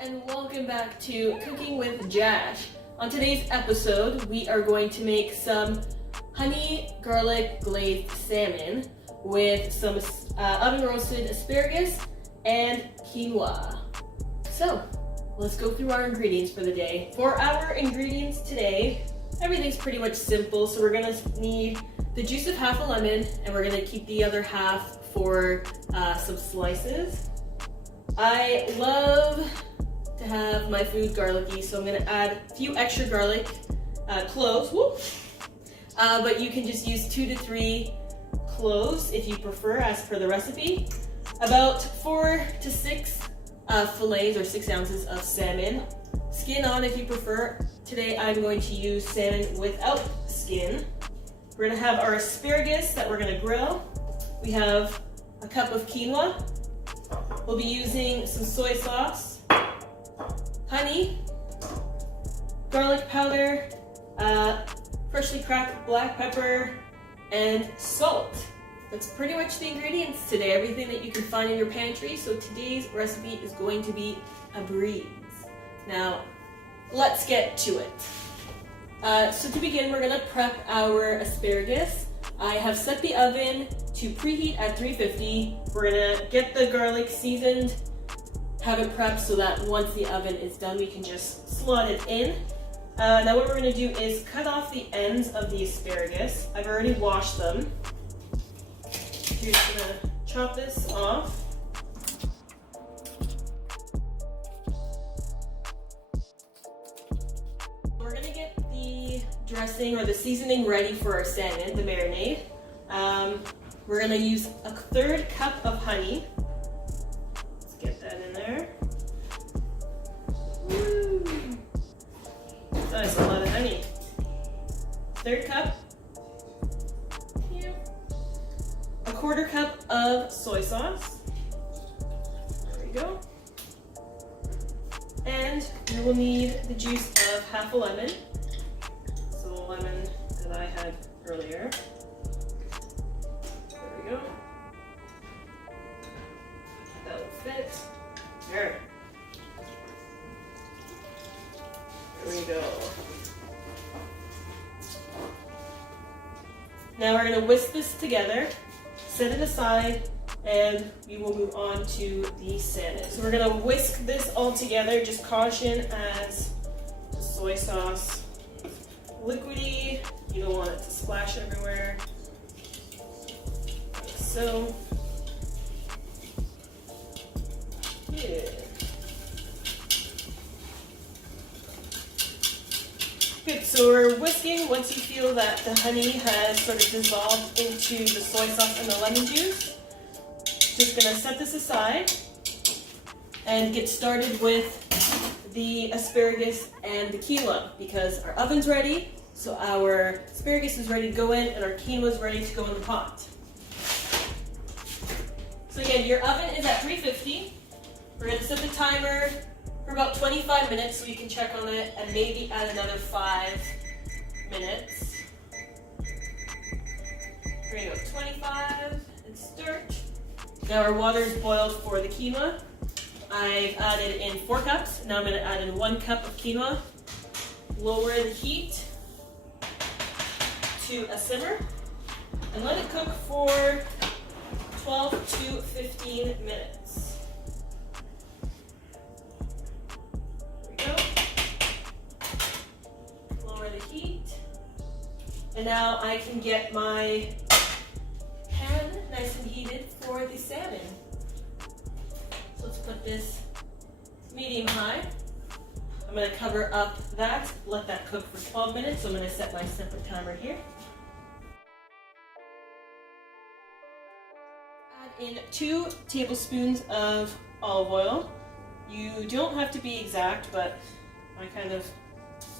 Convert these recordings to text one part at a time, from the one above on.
and welcome back to Cooking with Jash. On today's episode, we are going to make some honey garlic glazed salmon with some oven roasted asparagus and quinoa. So, let's go through our ingredients for the day. For our ingredients today, everything's pretty much simple. So we're gonna need the juice of half a lemon, and we're gonna keep the other half for some slices. I love to have my food garlicky, so I'm gonna add a few extra garlic cloves, but you can just use 2 to 3 cloves if you prefer, as per the recipe. About 4 to 6 fillets or 6 ounces of salmon, skin on if you prefer. Today I'm going to use salmon without skin. We're gonna have our asparagus that we're gonna grill. We have a cup of quinoa. We'll be using some soy sauce, honey, garlic powder, freshly cracked black pepper, and salt. That's pretty much the ingredients today, everything that you can find in your pantry. So today's recipe is going to be a breeze. Now, let's get to it. So to begin, we're gonna prep our asparagus. I have set the oven to preheat at 350. We're gonna get the garlic seasoned, have it prepped so that once the oven is done, we can just slot it in. Now what we're gonna do is cut off the ends of the asparagus. I've already washed them. Just gonna chop this off. We're gonna get the dressing or the seasoning ready for our salmon, the marinade. We're gonna use a 1/3 cup of honey. Let's get that in there. Woo! That's a lot of honey. 1/3 cup. Yeah. A 1/4 cup of soy sauce. There we go. And we will need the juice of half a lemon. So the lemon that I had earlier. There we go. That will fit. There. There we go. Now we're going to whisk this together, set it aside, and we will move on to the salmon. So we're going to whisk this all together. Just caution as the soy sauce liquidy. You don't want it to splash everywhere. Like so. Yeah. Good, so we're whisking. Once you feel that the honey has sort of dissolved into the soy sauce and the lemon juice, just gonna set this aside and get started with the asparagus and the quinoa, because our oven's ready, so our asparagus is ready to go in and our quinoa is ready to go in the pot. So again, your oven is at 350. We're gonna set the timer for about 25 minutes so you can check on it, and maybe add another 5 minutes. Here you go, 25, and start. Now our water is boiled for the quinoa. I've added in 4 cups. Now I'm going to add in 1 cup of quinoa. Lower the heat to a simmer and let it cook for 12 to 15 minutes. There we go. Lower the heat. And now I can get my pan nice and heated for the salmon. So let's put this medium high. I'm going to cover up that, let that cook for 12 minutes. So I'm going to set my separate timer here. Add in 2 tablespoons of olive oil. You don't have to be exact, but I kind of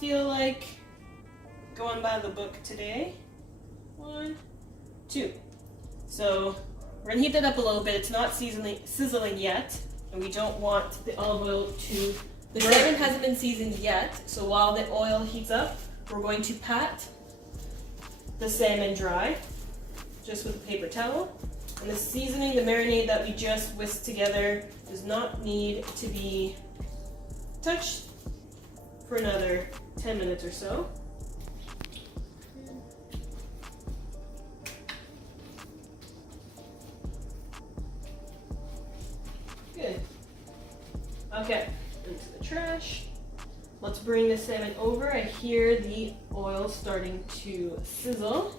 feel like going by the book today. 1, 2. So we're going to heat that up a little bit. It's not sizzling yet, and we don't want the olive oil to... The salmon hasn't been seasoned yet, so while the oil heats up, we're going to pat the salmon dry, just with a paper towel. And the seasoning, the marinade that we just whisked together, does not need to be touch for another 10 minutes or so. Good. Okay, into the trash. Let's bring the salmon over. I hear the oil starting to sizzle.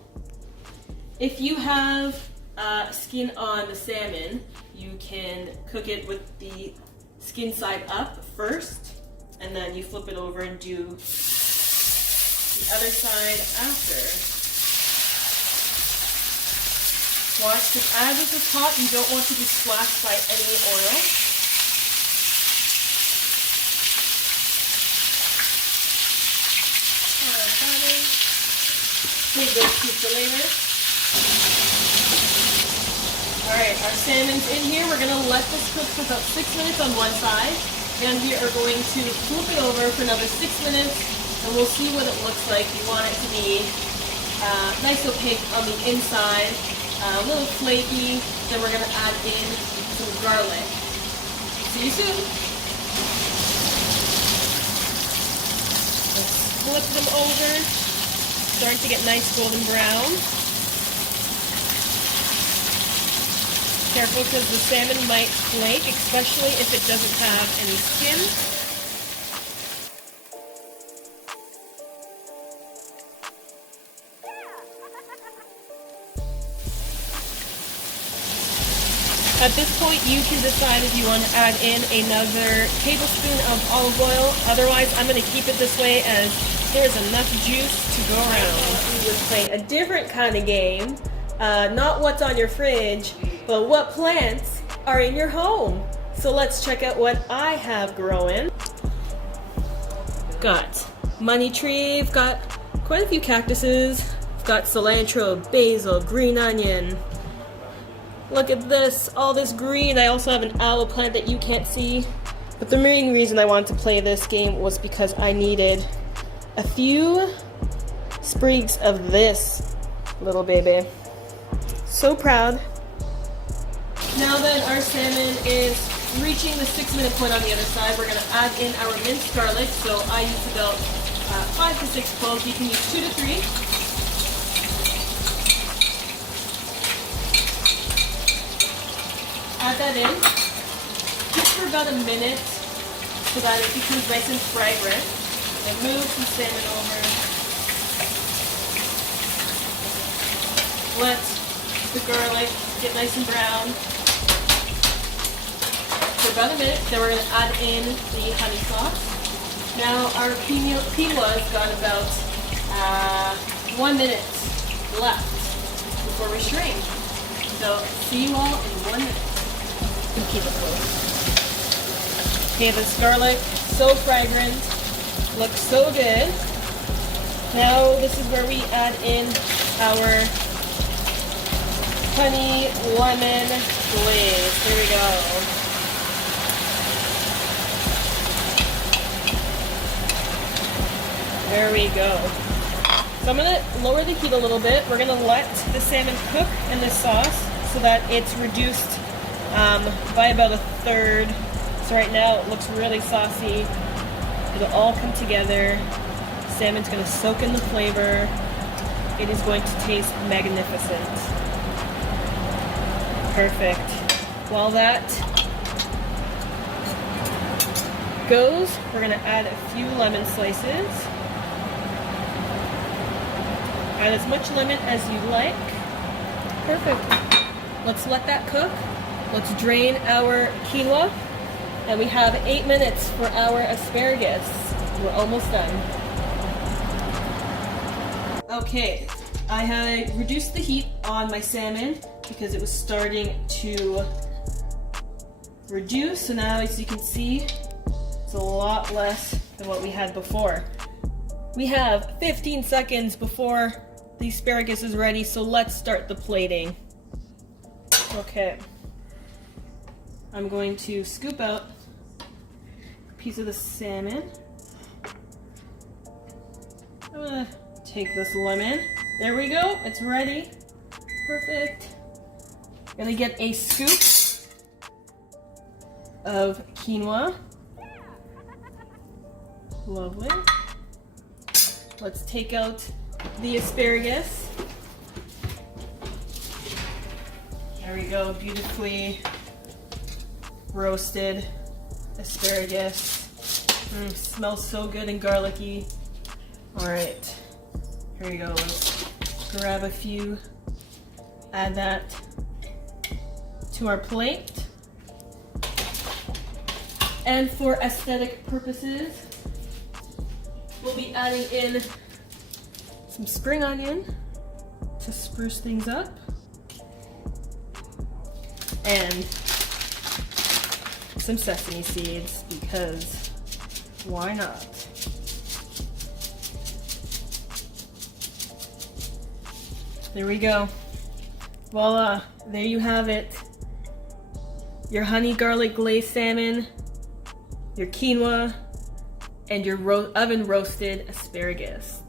If you have skin on the salmon, you can cook it with the skin side up first, and then you flip it over and do the other side after. Watch, because as this is hot, you don't want to be splashed by any oil. Save those two for later. Alright, our salmon's in here. We're going to let this cook for about 6 minutes on one side. And we are going to flip it over for another 6 minutes, and we'll see what it looks like. You want it to be nice opaque on the inside, a little flaky. Then we're going to add in some garlic. See you soon. Let's flip them over. Starting to get nice golden brown. Careful, because the salmon might flake, especially if it doesn't have any skin. At this point, you can decide if you want to add in another tablespoon of olive oil. Otherwise, I'm going to keep it this way as there's enough juice to go around. We would play a different kind of game. Not what's on your fridge, but what plants are in your home. So let's check out what I have growing. Got money tree, I've got quite a few cactuses. I've got cilantro, basil, green onion. Look at this, all this green. I also have an aloe plant that you can't see. But the main reason I wanted to play this game was because I needed a few sprigs of this little baby. So proud. Now that our salmon is reaching the 6 minute point on the other side, we're going to add in our minced garlic. So I use about 5 to 6 cloves. You can use 2 to 3. Add that in. Just for about a minute so that it becomes nice and fragrant. And move the salmon over. Let the garlic get nice and brown for about a minute. Then we're going to add in the honey sauce. Now our quinoa's got about 1 minute left before we strain. So see you all in 1 minute. And keep it close. Okay, this garlic, so fragrant, looks so good. Now this is where we add in our honey lemon glaze. Here we go. There we go. So I'm going to lower the heat a little bit. We're going to let the salmon cook in this sauce so that it's reduced by about a third. So right now it looks really saucy. It'll all come together. Salmon's going to soak in the flavor. It is going to taste magnificent. Perfect. While that goes, we're going to add a few lemon slices. Add as much lemon as you like. Perfect. Let's let that cook. Let's drain our quinoa. And we have 8 minutes for our asparagus. We're almost done. Okay, I had reduced the heat on my salmon because it was starting to reduce. So now, as you can see, it's a lot less than what we had before. We have 15 seconds before the asparagus is ready, so let's start the plating. Okay. I'm going to scoop out a piece of the salmon. I'm gonna take this lemon. There we go, it's ready. Perfect. Gonna get a scoop of quinoa. Lovely. Let's take out the asparagus. There we go, beautifully roasted asparagus. Smells so good and garlicky. All right, here we go. Let's grab a few, add that to our plate. And for aesthetic purposes, we'll be adding in some spring onion to spruce things up. And some sesame seeds, because why not? There we go. Voila, there you have it. Your honey garlic glazed salmon, your quinoa, and your oven roasted asparagus.